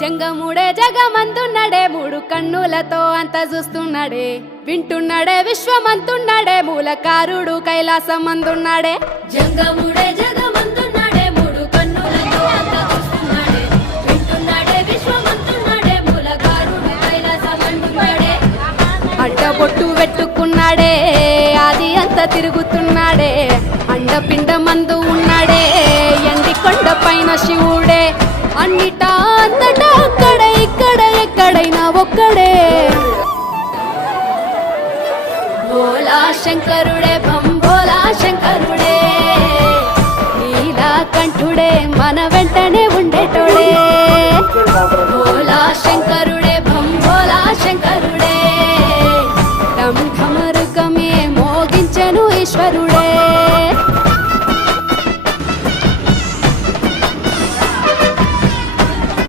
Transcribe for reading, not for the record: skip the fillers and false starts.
జంగముడే జగమంతున్నడే మూడు కన్నులతో అంత చూస్తున్నాడే వింటున్నాడే విశ్వమంతున్నడే మూలకారుడు కైలాసమందున్నాడే జంగముడే జగమంతున్నాడే మూడు కన్నులతో అంత చూస్తున్నాడే వింటున్నాడే విశ్వమంతున్నాడే మూలకారుడు కైలాసమందున్నాడే అడ్డబొట్టు పెట్టుకున్నాడే ఆది అంత తిరుగుతున్నాడే అండపిండ మందు ఉన్నాడే ఎండి కొండ పైన శివుడే అన్నిటా అంతటా అక్కడే ఇక్కడ ఎక్కడైనా ఒక్కడే భోలా శంకరుడే భంభోలా శంకరుడే నీలా కంఠుడే మన వెంటనే ఉండేటోడే